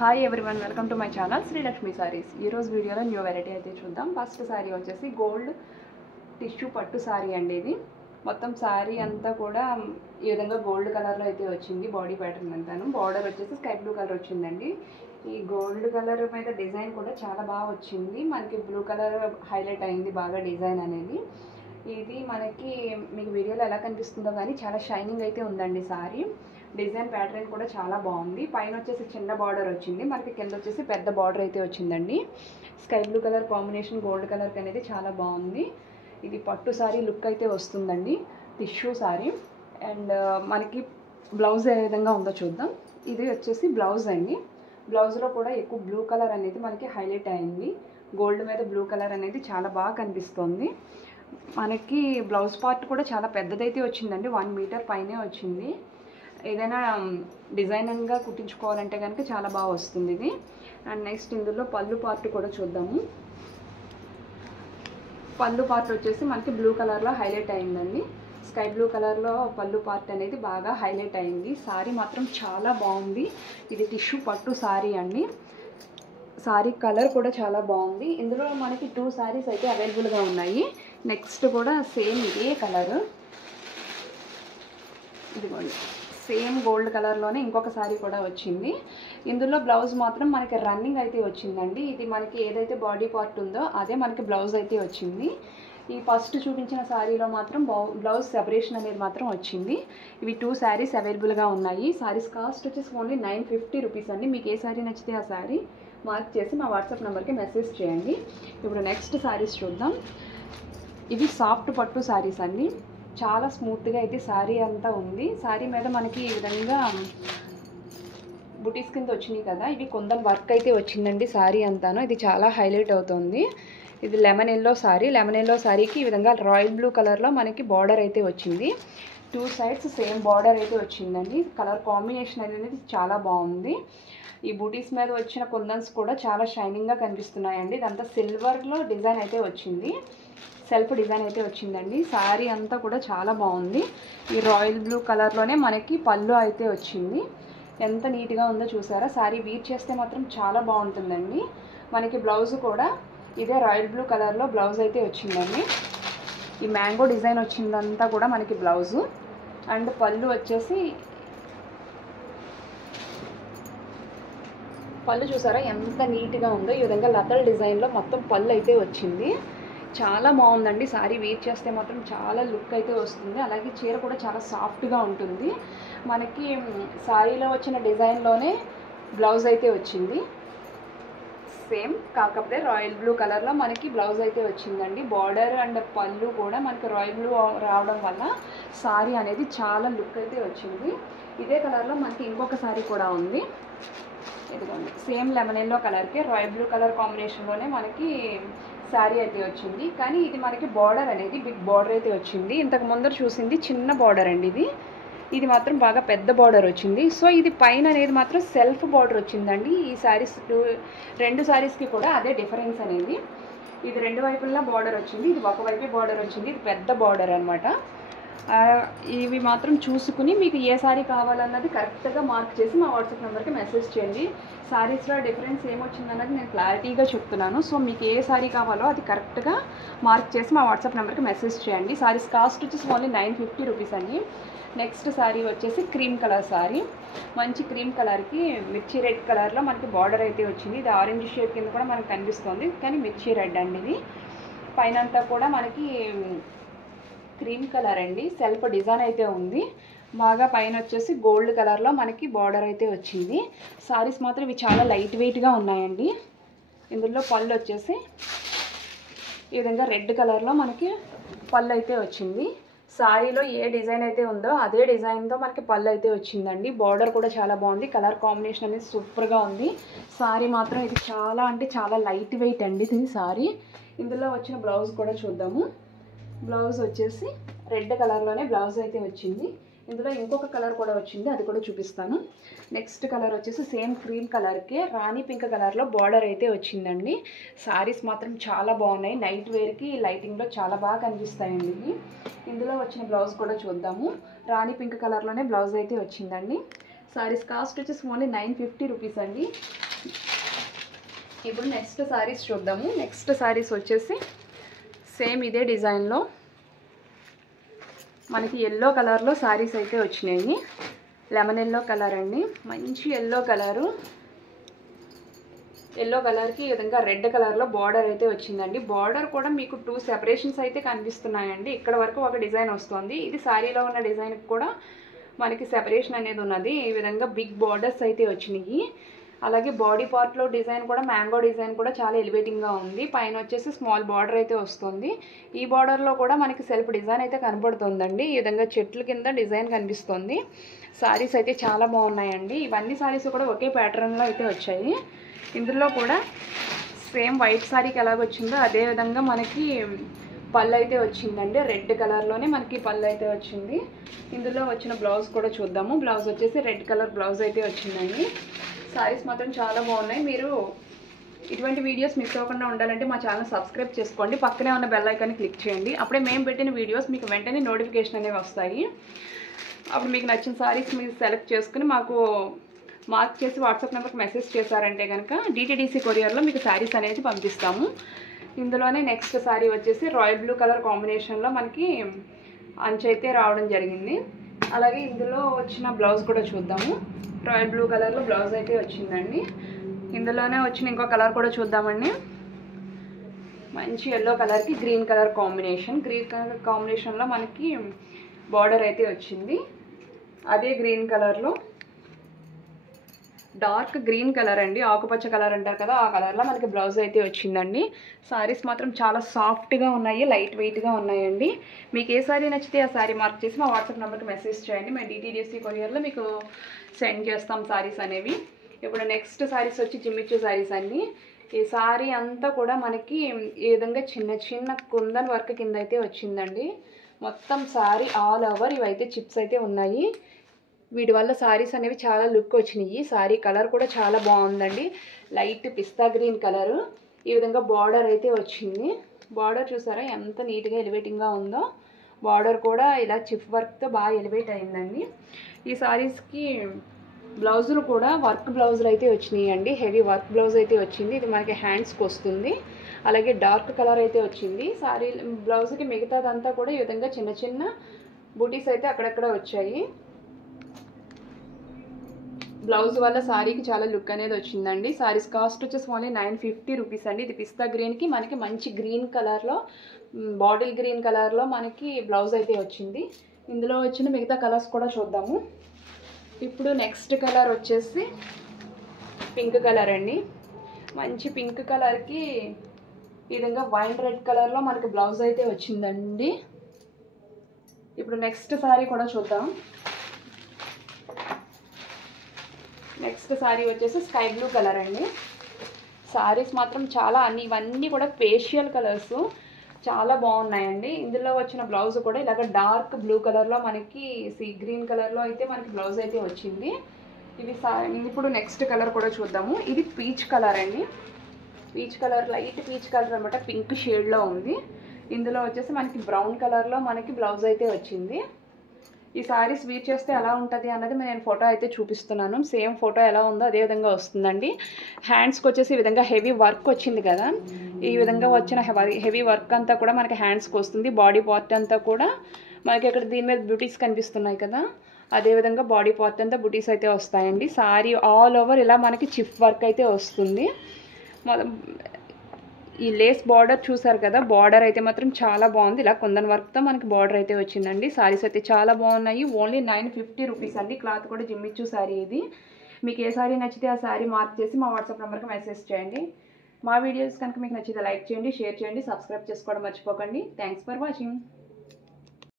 Hi everyone, welcome to my channel Srilakshmi saris. ఈరోజు వీడియోలో new variety అయితే చూద్దాం. ఫస్ట్ సారీ వచ్చేసి గోల్డ్ టిష్యూ పట్టు సారీ అండి. ఇది మొత్తం సారీ అంతా కూడా ఈ విధంగా గోల్డ్ కలర్లో అయితే వచ్చింది. బాడీ ప్యాటర్న్ అంతాను. బార్డర్ వచ్చేసి స్కై బ్లూ కలర్ వచ్చిందండి. ఈ గోల్డ్ కలర్ మీద డిజైన్ కూడా చాలా బాగా వచ్చింది. మనకి బ్లూ కలర్ హైలైట్ అయింది బాగా డిజైన్ అనేది. ఇది మనకి మీకు వీడియోలో ఎలా కనిపిస్తుందో కానీ చాలా షైనింగ్ అయితే ఉందండి సారీ. డిజైన్ ప్యాటర్న్ కూడా చాలా బాగుంది. పైన వచ్చేసి చిన్న బార్డర్ వచ్చింది, మనకి కింద వచ్చేసి పెద్ద బార్డర్ అయితే వచ్చిందండి. Sky blue colour combination gold colour అనేది చాలా బాగుంది. ఇది పట్టు సారీ లుక్ అయితే వస్తుందండి, టిష్యూ సారీ. అండ్ మనకి బ్లౌజ్ ఏ విధంగా ఉందో చూద్దాం. ఇది వచ్చేసి బ్లౌజ్ అండి. బ్లౌజ్లో కూడా ఎక్కువ బ్లూ కలర్ అనేది మనకి హైలైట్ అయింది. గోల్డ్ మీద బ్లూ కలర్ అనేది చాలా బాగా కనిపిస్తుంది. మనకి బ్లౌజ్ పార్ట్ కూడా చాలా పెద్దదైతే వచ్చిందండి, 1 మీటర్ పైనే వచ్చింది. ఏదైనా డిజైనర్గా కుట్టించుకోవాలంటే కనుక చాలా బాగా వస్తుంది ఇది. అండ్ నెక్స్ట్ ఇందులో పళ్ళు పార్ట్ కూడా చూద్దాము. పళ్ళు పార్ట్ వచ్చేసి మనకి బ్లూ కలర్లో హైలైట్ అయిందండి. స్కై బ్లూ కలర్లో పళ్ళు పార్ట్ అనేది బాగా హైలైట్ అయింది. సారీ మాత్రం చాలా బాగుంది. ఇది టిష్యూ పట్టు సారీ అండి. సారీ కలర్ కూడా చాలా బాగుంది. ఇందులో మనకి 2 సారీస్ అయితే అవైలబుల్గా ఉన్నాయి. నెక్స్ట్ కూడా సేమ్ ఇదే కలర్, ఇదిగోండి సేమ్ గోల్డ్ కలర్లోనే ఇంకొక సారీ కూడా వచ్చింది. ఇందులో బ్లౌజ్ మాత్రం మనకి రన్నింగ్ అయితే వచ్చిందండి. ఇది మనకి ఏదైతే బాడీ పార్ట్ ఉందో అదే మనకి బ్లౌజ్ అయితే వచ్చింది. ఈ ఫస్ట్ చూపించిన సారీలో మాత్రం బ్లౌజ్ సెపరేషన్ అనేది మాత్రం వచ్చింది. ఇవి 2 సారీస్ అవైలబుల్గా ఉన్నాయి. సారీస్ కాస్ట్ వచ్చేసి ఓన్లీ 950 రూపీస్ అండి. మీకు ఏ సారీ నచ్చితే ఆ సారీ మార్క్ చేసి మా వాట్సాప్ నెంబర్కి మెసేజ్ చేయండి. ఇప్పుడు నెక్స్ట్ సారీస్ చూద్దాం. ఇవి సాఫ్ట్ పట్టు సారీస్ అండి. చాలా స్మూత్గా అయితే సారీ అంతా ఉంది. సారీ మీద మనకి ఈ విధంగా బుటీస్ కింద వచ్చినాయి కదా, ఇవి కొందరు వర్క్ అయితే వచ్చిందండి సారీ అంతాను. ఇది చాలా హైలైట్ అవుతుంది. ఇది lemon yellow sari. Lemon yellow సారీకి ఈ విధంగా రాయల్ బ్లూ కలర్లో మనకి బార్డర్ అయితే వచ్చింది. 2 సైడ్స్ సేమ్ బార్డర్ అయితే వచ్చిందండి. కలర్ కాంబినేషన్ అనేది చాలా బాగుంది. ఈ బూటీస్ మీద వచ్చిన కుందన్స్ కూడా చాలా షైనింగ్గా కనిపిస్తున్నాయండి. ఇదంతా సిల్వర్లో డిజైన్ అయితే వచ్చింది, సెల్ఫ్ డిజైన్ అయితే వచ్చిందండి. సారీ అంతా కూడా చాలా బాగుంది. ఈ రాయల్ బ్లూ కలర్లోనే మనకి పళ్ళు అయితే వచ్చింది. ఎంత నీట్గా ఉందో చూసారా. సారీ వీర్ చేస్తే మాత్రం చాలా బాగుంటుందండి. మనకి బ్లౌజ్ కూడా ఇదే రాయల్ బ్లూ కలర్లో బ్లౌజ్ అయితే వచ్చిందండి. ఈ మ్యాంగో డిజైన్ వచ్చిందంతా కూడా మనకి బ్లౌజు. అండ్ పళ్ళు వచ్చేసి పళ్ళు చూసారా ఎంత నీట్గా ఉందో. ఈ విధంగా లతల్ డిజైన్లో మొత్తం పళ్ళు అయితే వచ్చింది. చాలా బాగుందండి. సారీ వేర్ చేస్తే మాత్రం చాలా లుక్ అయితే వస్తుంది. అలాగే చీర కూడా చాలా సాఫ్ట్గా ఉంటుంది. మనకి సారీలో వచ్చిన డిజైన్లోనే బ్లౌజ్ అయితే వచ్చింది సేమ్, కాకపోతే రాయల్ బ్లూ కలర్లో మనకి బ్లౌజ్ అయితే వచ్చిందండి. బార్డర్ అండ్ పళ్ళు కూడా మనకి రాయల్ బ్లూ రావడం వల్ల సారీ అనేది చాలా లుక్ అయితే వచ్చింది. ఇదే కలర్లో మనకి ఇంకొక సారీ కూడా ఉంది. ఇదిగోండి సేమ్ లెమన్ ఎల్లో కలర్కి రాయల్ బ్లూ కలర్ కాంబినేషన్లోనే మనకి శారీ అయితే వచ్చింది. కానీ ఇది మనకి బార్డర్ అనేది బిగ్ బార్డర్ అయితే వచ్చింది. ఇంతకు ముందర చూసింది చిన్న బార్డర్ అండి. ఇది మాత్రం బాగా పెద్ద బార్డర్ వచ్చింది. సో ఇది పైన అనేది మాత్రం సెల్ఫ్ బార్డర్ వచ్చిందండి. ఈ శారీస్ 2 శారీస్కి కూడా అదే డిఫరెన్స్ అనేది. ఇది 2 వైపులా బార్డర్ వచ్చింది, ఇది ఒకవైపు బార్డర్ వచ్చింది. ఇది పెద్ద బార్డర్ అనమాట. ఇవి మాత్రం చూసుకుని మీకు ఏ సారీ కావాలన్నది కరెక్ట్గా మార్క్ చేసి మా వాట్సాప్ నెంబర్కి మెసేజ్ చేయండి. సారీస్లో డిఫరెన్స్ ఏమొచ్చిందన్నది నేను క్లారిటీగా చెప్తున్నాను. సో మీకు ఏ సారీ కావాలో అది కరెక్ట్గా మార్క్ చేసి మా వాట్సాప్ నెంబర్కి మెసేజ్ చేయండి. సారీస్ కాస్ట్ వచ్చేసి ఓన్లీ 950 రూపీస్ అండి. నెక్స్ట్ సారీ వచ్చేసి క్రీమ్ కలర్ సారీ. మంచి క్రీమ్ కలర్కి మిర్చి రెడ్ కలర్లో మనకి బార్డర్ అయితే వచ్చింది. ఇది ఆరెంజ్ షేడ్ కింద కూడా మనకు కనిపిస్తుంది, కానీ మిర్చి రెడ్ అండి. ఇది పైన అంతా కూడా మనకి క్రీమ్ కలర్ అండి. సెల్ఫ్ డిజైన్ అయితే ఉంది బాగా. పైన వచ్చేసి గోల్డ్ కలర్లో మనకి బార్డర్ అయితే వచ్చింది. సారీస్ మాత్రం ఇవి చాలా లైట్ వెయిట్గా ఉన్నాయండి. ఇందులో పళ్ళు వచ్చేసి ఈ విధంగా రెడ్ కలర్లో మనకి పళ్ళు అయితే వచ్చింది. సారీలో ఏ డిజైన్ అయితే ఉందో అదే డిజైన్తో మనకి పళ్ళు అయితే వచ్చిందండి. బార్డర్ కూడా చాలా బాగుంది. కలర్ కాంబినేషన్ అనేది సూపర్గా ఉంది. సారీ మాత్రం ఇది చాలా అంటే చాలా లైట్ వెయిట్ అండి ఇది సారీ. ఇందులో వచ్చిన బ్లౌజ్ కూడా చూద్దాము. బ్లౌజ్ వచ్చేసి రెడ్ కలర్లోనే బ్లౌజ్ అయితే వచ్చింది. ఇందులో ఇంకొక కలర్ కూడా వచ్చింది, అది కూడా చూపిస్తాను. నెక్స్ట్ కలర్ వచ్చేసి సేమ్ క్రీమ్ కలర్కి రాణి పింక్ కలర్లో బార్డర్ అయితే వచ్చిందండి. సారీస్ మాత్రం చాలా బాగున్నాయి. నైట్ వేర్కి లైటింగ్లో చాలా బాగా కనిపిస్తాయండి ఇవి. ఇందులో వచ్చిన బ్లౌజ్ కూడా చూద్దాము. రాణి పింక్ కలర్లోనే బ్లౌజ్ అయితే వచ్చిందండి. సారీస్ కాస్ట్ వచ్చేసి ఓన్లీ 950 రూపీస్ అండి. ఇప్పుడు నెక్స్ట్ శారీస్ చూద్దాము. నెక్స్ట్ శారీస్ వచ్చేసి సేమ్ ఇదే డిజైన్లో మనకి ఎల్లో కలర్లో శారీస్ అయితే వచ్చినాయి. లెమన్ ఎల్లో కలర్ అండి, మంచి ఎల్లో కలరు. ఎల్లో కలర్కి ఈ విధంగా రెడ్ కలర్లో బార్డర్ అయితే వచ్చిందండి. బార్డర్ కూడా మీకు 2 సెపరేషన్స్ అయితే కనిపిస్తున్నాయండి. ఇక్కడ వరకు ఒక డిజైన్ వస్తుంది. ఇది శారీలో ఉన్న డిజైన్కి కూడా మనకి సెపరేషన్ అనేది ఉన్నది. ఈ విధంగా బిగ్ బార్డర్స్ అయితే వచ్చినాయి. అలాగే బాడీ పార్ట్లో డిజైన్ కూడా మ్యాంగో డిజైన్ కూడా చాలా ఎలివేటింగ్గా ఉంది. పైన వచ్చేసి స్మాల్ బార్డర్ అయితే వస్తుంది. ఈ బార్డర్లో కూడా మనకి సెల్ఫ్ డిజైన్ అయితే కనబడుతుందండి. ఈ విధంగా చెట్ల కింద డిజైన్ కనిపిస్తుంది. శారీస్ అయితే చాలా బాగున్నాయండి. ఇవన్నీ శారీస్ కూడా ఒకే ప్యాటర్న్లో అయితే వచ్చాయి. ఇందులో కూడా సేమ్ వైట్ శారీకి ఎలాగొచ్చిందో అదే విధంగా మనకి పళ్ళు అయితే వచ్చిందండి. రెడ్ కలర్లోనే మనకి పళ్ళు అయితే వచ్చింది. ఇందులో వచ్చిన బ్లౌజ్ కూడా చూద్దాము. బ్లౌజ్ వచ్చేసి రెడ్ కలర్ బ్లౌజ్ అయితే వచ్చిందండి. శారీస్ మాత్రం చాలా బాగున్నాయి. మీరు ఇటువంటి వీడియోస్ మిస్ అవ్వకుండా ఉండాలంటే మా ఛానల్ సబ్స్క్రైబ్ చేసుకోండి. పక్కనే ఉన్న బెల్ ఐకాన్ని క్లిక్ చేయండి. అప్పుడే మేము పెట్టిన వీడియోస్ మీకు వెంటనే నోటిఫికేషన్ అనేవి వస్తాయి. అప్పుడు మీకు నచ్చిన శారీస్ మీరు సెలెక్ట్ చేసుకుని మాకు మార్క్ చేసి వాట్సాప్ నెంబర్కి మెసేజ్ చేశారంటే కనుక DTDC కొరియర్లో మీకు శారీస్ అనేది పంపిస్తాము. ఇందులోనే నెక్స్ట్ శారీ వచ్చేసి రాయల్ బ్లూ కలర్ కాంబినేషన్లో మనకి అంచు అయితే రావడం జరిగింది. అలాగే ఇందులో వచ్చిన బ్లౌజ్ కూడా చూద్దాము. రాయల్ బ్లూ కలర్లో బ్లౌజ్ అయితే వచ్చిందండి. ఇందులోనే వచ్చిన ఇంకో కలర్ కూడా చూద్దామండి. మంచి ఎల్లో కలర్కి green colour combination. Green colour కాంబినేషన్లో మనకి బార్డర్ అయితే వచ్చింది. అదే గ్రీన్ కలర్లో డార్క్ గ్రీన్ కలర్ అండి, ఆకుపచ్చ కలర్ అంటారు కదా, ఆ కలర్లో మనకి బ్లౌజ్ అయితే వచ్చిందండి. శారీస్ మాత్రం చాలా సాఫ్ట్గా ఉన్నాయి, లైట్ వెయిట్గా ఉన్నాయండి. మీకు ఏ శారీ నచ్చితే ఆ శారీ మార్క్ చేసి మా వాట్సాప్ నెంబర్కి మెసేజ్ చేయండి. మేము DTDC కొరియర్లో మీకు సెండ్ చేస్తాం శారీస్ అనేవి. ఇప్పుడు నెక్స్ట్ శారీస్ వచ్చి జిమ్మిచ్చు శారీస్ అండి. ఈ శారీ అంతా కూడా మనకి ఈ విధంగా చిన్న చిన్న కుందన్ వర్క్ కింద అయితే వచ్చిందండి. మొత్తం శారీ ఆల్ ఓవర్ ఇవైతే చిప్స్ అయితే ఉన్నాయి. వీటి వల్ల శారీస్ అనేవి చాలా లుక్ వచ్చినాయి. శారీ కలర్ కూడా చాలా బాగుందండి, లైట్ పిస్తా గ్రీన్ కలరు. ఈ విధంగా బార్డర్ అయితే వచ్చింది. బార్డర్ చూసారా ఎంత నీట్గా ఎలివేటింగ్గా ఉందో. బార్డర్ కూడా ఇలా చిప్ వర్క్తో బాగా ఎలివేట్ అయిందండి. ఈ శారీస్కి బ్లౌజులు కూడా వర్క్ బ్లౌజులు అయితే వచ్చినాయి అండి. హెవీ వర్క్ బ్లౌజ్ అయితే వచ్చింది. ఇది మనకి హ్యాండ్స్కి వస్తుంది. అలాగే డార్క్ కలర్ అయితే వచ్చింది. శారీ బ్లౌజ్కి మిగతాదంతా కూడా ఈ విధంగా చిన్న చిన్న బూటీస్ అయితే అక్కడక్కడ వచ్చాయి. బ్లౌజ్ వల్ల శారీకి చాలా లుక్ అనేది వచ్చిందండి. శారీస్ కాస్ట్ వచ్చేసి ఓన్లీ 950 రూపీస్ అండి. ఇది పిస్తా గ్రీన్కి మనకి మంచి గ్రీన్ కలర్లో, బాటిల్ గ్రీన్ కలర్లో మనకి బ్లౌజ్ అయితే వచ్చింది. ఇందులో వచ్చిన మిగతా కలర్స్ కూడా చూద్దాము. ఇప్పుడు నెక్స్ట్ కలర్ వచ్చేసి పింక్ కలర్ అండి. మంచి పింక్ కలర్కి ఈ విధంగా వైన్ రెడ్ కలర్లో మనకి బ్లౌజ్ అయితే వచ్చిందండి. ఇప్పుడు నెక్స్ట్ శారీ కూడా చూద్దాం. నెక్స్ట్ శారీ వచ్చేసి స్కై బ్లూ కలర్ అండి. శారీస్ మాత్రం చాలా ఇవన్నీ కూడా ఫేషియల్ కలర్స్ చాలా బాగున్నాయండి. ఇందులో వచ్చిన బ్లౌజ్ కూడా ఇలాగ డార్క్ బ్లూ కలర్లో మనకి సీ గ్రీన్ కలర్లో అయితే మనకి బ్లౌజ్ అయితే వచ్చింది. ఇప్పుడు నెక్స్ట్ కలర్ కూడా చూద్దాము. ఇది పీచ్ కలర్ అండి. Peach colour, light peach colour అనమాట, పింక్ షేడ్లో ఉంది. ఇందులో వచ్చేసి మనకి బ్రౌన్ కలర్లో మనకి బ్లౌజ్ అయితే వచ్చింది. ఈ శారీస్ వేర్ చేస్తే ఎలా ఉంటుంది అన్నది నేను ఫోటో అయితే చూపిస్తున్నాను. సేమ్ ఫోటో ఎలా ఉందో అదే విధంగా వస్తుందండి. హ్యాండ్స్కి వచ్చేసి ఈ విధంగా హెవీ వర్క్ వచ్చింది కదా, ఈ విధంగా వచ్చిన హెవీ వర్క్ అంతా కూడా మనకి హ్యాండ్స్కి వస్తుంది. బాడీ పార్ట్ అంతా కూడా మనకి ఇక్కడ దీని మీద బ్యూటీస్ కనిపిస్తున్నాయి కదా, అదేవిధంగా బాడీ పార్ట్ అంతా బుటీస్ అయితే వస్తాయండి. శారీ ఆల్ ఓవర్ ఇలా మనకి చిప్ వర్క్ అయితే వస్తుంది. ఈ లేస్ బార్డర్ చూసారు కదా, బార్డర్ అయితే మాత్రం చాలా బాగుంది. ఇలా కుందన్ వర్క్తో మనకి బార్డర్ అయితే వచ్చిందండి. శారీస్ అయితే చాలా బాగున్నాయి. ఓన్లీ 950 రూపీస్ అండి. క్లాత్ కూడా జిమ్మిచ్చు శారీ ఇది. మీకు ఏ శారీ నచ్చితే ఆ శారీ మార్క్ చేసి మా వాట్సాప్ నెంబర్కి మెసేజ్ చేయండి. మా వీడియోస్ కనుక మీకు నచ్చితే లైక్ చేయండి, షేర్ చేయండి, సబ్స్క్రైబ్ చేసుకోవడం మర్చిపోకండి. Thanks for watching.